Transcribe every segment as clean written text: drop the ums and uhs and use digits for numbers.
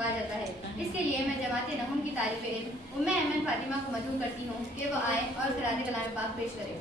रुकवाया जाता है। इसके लिए मैं जमात नहूम की तालिब इल्म उम्मे अहमद फातिमा को मदऊ करती हूँ कि वो आए और क़िरात कलाम पाक पेश करें।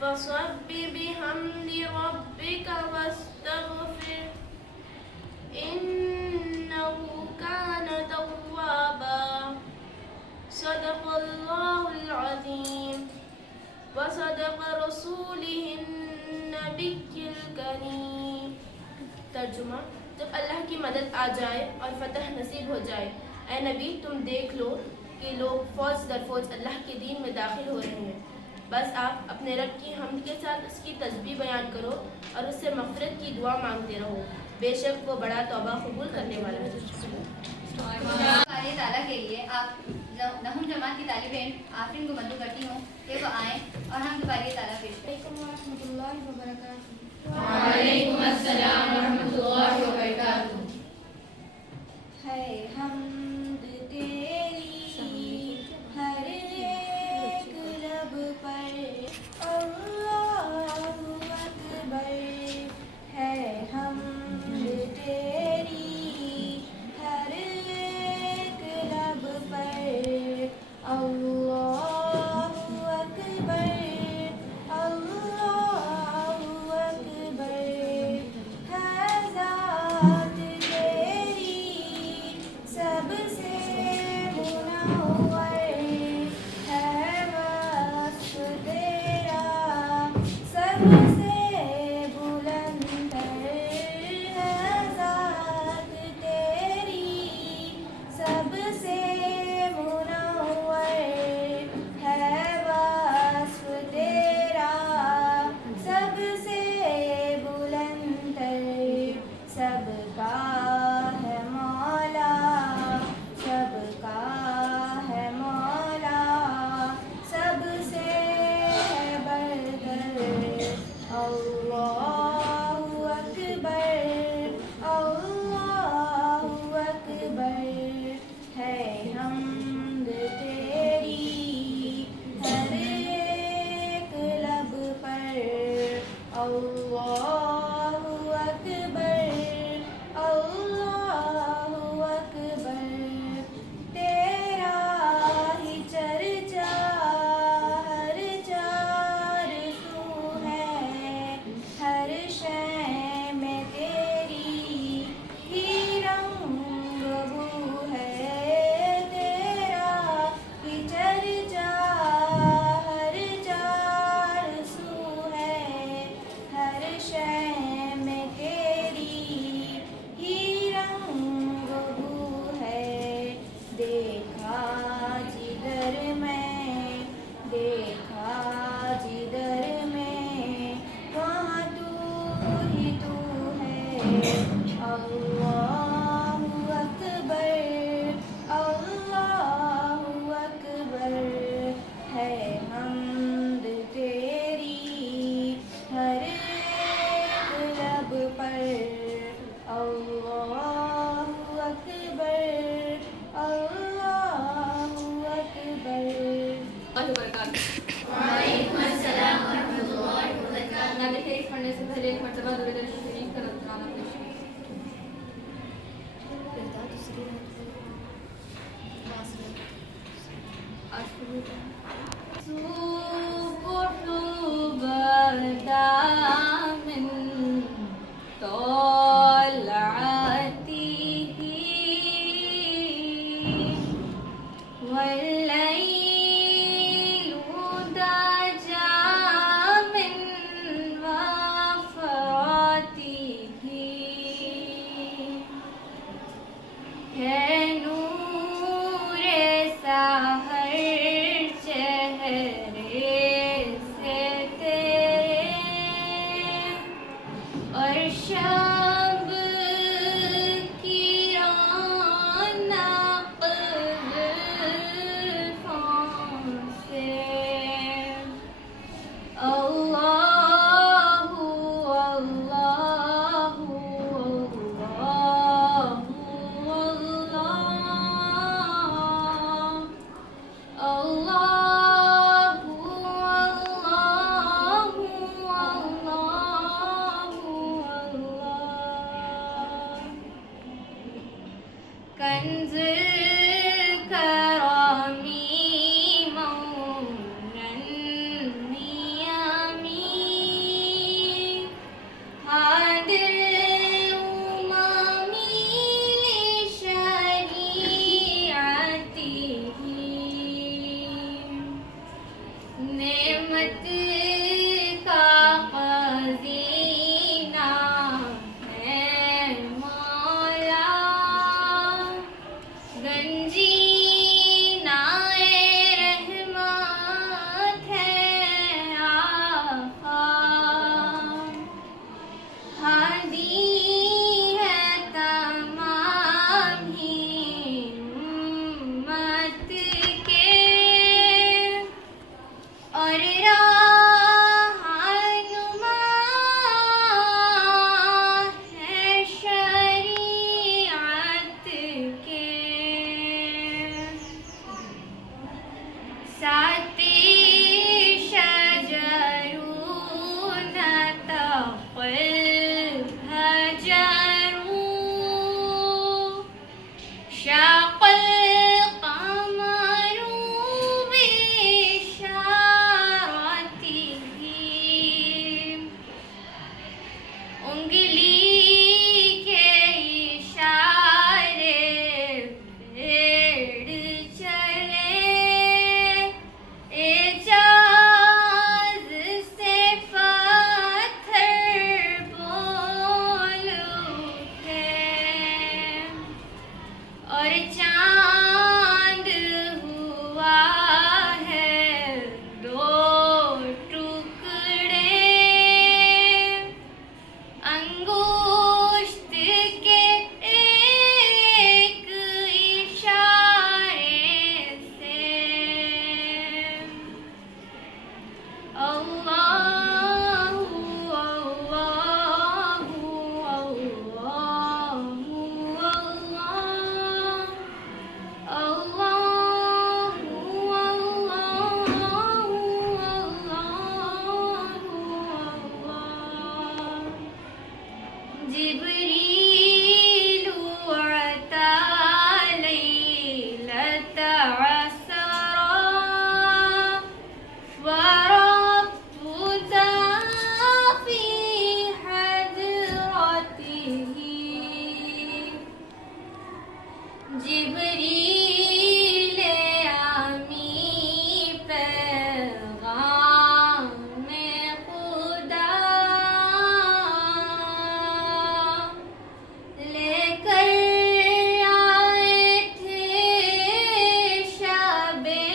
फसब्बि बिहम्दि रब्बिका वस्तगफिर इन्नहु कान तव्वाबा सदक़ल्लाहुल अज़ीम व सदक़ रसूलिहिन नबिय्युल करीम। तर्जुमा, जब अल्लाह की मदद आ जाए और फतह नसीब हो जाए, ए नबी तुम देख लो कि लोग फौज दर फौज अल्लाह के दीन में दाखिल हो रहे हैं। बस आप अपने रब की हम्द के साथ उसकी तस्बीह बयान करो और उससे मग़फ़िरत की दुआ मांगते रहो। बेशक वो बड़ा तौबा कबूल करने वाला है। अल्लाह ताला के लिए आप नहूम जमात की तालिब इल्म आफरीन को मदऊ करती हूँ कि वो आए और हम दुबारा ताला पेश करें। वालेकुम अस्सलाम व रहमतुल्लाहि व बरकातुहू। है हम्द तेरी हर एक लब पर, अल्लाहु अकबर। है हम्द तेरी हर एक लब पर, अल्लाहु अकबर, अल्लाहु अकबर। है ज़ात तेरी सबसे मुनव्वर, है वस्फ़ तेरा सबसे बुलंदर। है ज़ात तेरी सबसे मुनव्वर, है वस्फ़ तेरा सबसे बुलंदर। सबका है मौला, सबका है मौला, सबसे है बरतर। अल्लाहु अकबर, अल्लाहु अकबर। है हम्द तेरी हर एक लब पर, अल्लाहु अकबर, अल्लाहु अकबर। तेरा ही चर्चा हर चार सू है, हर शय में तेरी ही रंग बू है। तेरा ही चर्चा हर चार सू है, हर शय में तेरी ही रंग बू है। देखा जिधर मैं, देखा जिधर मैं, वहाँ तू ही तू है। अल्लाहु अकबर, अल्लाहु अकबर। है हम्द तेरी हर एक लब पर, अल्लाहु अकबर, अल्लाहु अकबर। वालेकुम अस्सलाम व रहमतुल्लाहि व बरकातुहू। नाते शरीफ पढ़ने से पहले एक मरतबा दुरूद शरीफ का नज़राना पेश वल्लैलु दजा मिन वफ़ाती नेमत का खजीना है मौला, गंजीनाए रहमत है आका, हादी है तमाम ही उम्मत के, और रहनुमा है शरीअत के। साती शजरून तक़ल हजरून, शाक़ल क़मरू बिशारतिही, उंगली के इशारे पेड़ चले, एजाज से पत्थर बोल उठे, और चांद हुआ है दो टुकड़े, अंगुष्ठ के एक इशारे से। अल्लाहु अल्लाहु अल्लाहु अल्लाह, अल्लाहु अल्लाहु अल्लाह। जिब्रीलु अता लैलत असरा, वरब्बुना फी हज़रतिही, जिब्रील आमी पैगाम खुदा लेकर आए थे शबे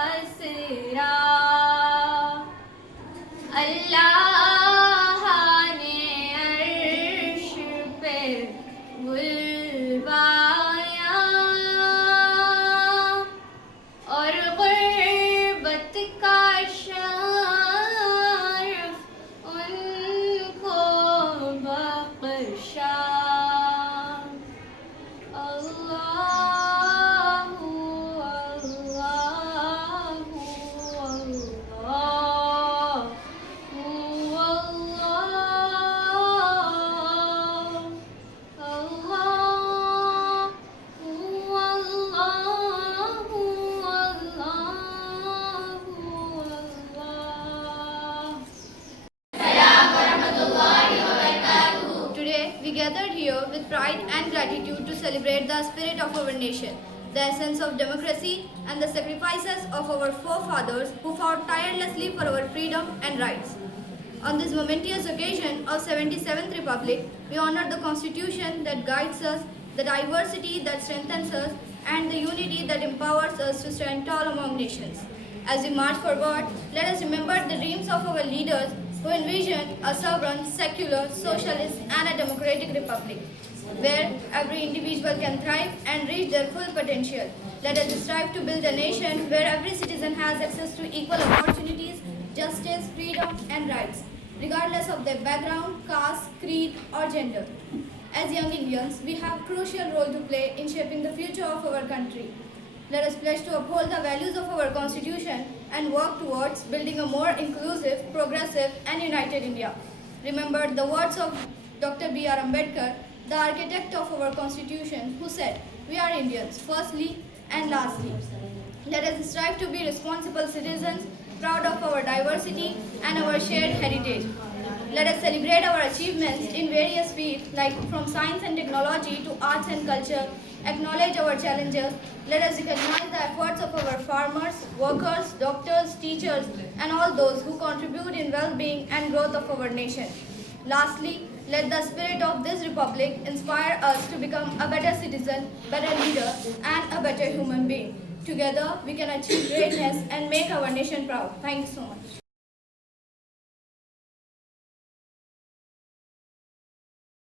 असरा। अल्लाह ने अर्श पे बुलवाया, और गुर्बत का शर्फ उनको बख्शा। अल्लाहु अल्लाहु Today, we gathered here with pride and gratitude to celebrate the spirit of our nation, the essence of democracy, and the sacrifices of our forefathers who fought tirelessly for our freedom and rights. On this momentous occasion of 77th Republic, we honor the Constitution that guides us, the diversity that strengthens us, and the unity that empowers us to stand tall among nations. As we march forward, let us remember the dreams of our leaders who envisioned a sovereign, secular, socialist, and a democratic republic, where every individual can thrive and reach their full potential. Let us strive to build a nation where every citizen has access to equal opportunities, justice, freedom, and rights, regardless of their background, caste, creed, or gender. As young Indians, we have a crucial role to play in shaping the future of our country. Let us pledge to uphold the values of our Constitution and work towards building a more inclusive, progressive, and united India. Remember the words of Dr. B.R. Ambedkar, the architect of our Constitution, who said, "We are Indians, firstly and lastly." Let us strive to be responsible citizens, proud of our diversity and our shared heritage. Let us celebrate our achievements in various fields like from science and technology to arts and culture, acknowledge our challenges. Let us recognize the efforts of our farmers, workers, doctors, teachers, and all those who contribute in well-being and growth of our nation. Lastly, let the spirit of this republic inspire us to become a better citizen, better leader, and a better human being. Together, we can achieve greatness and make our nation proud. Thank you so much.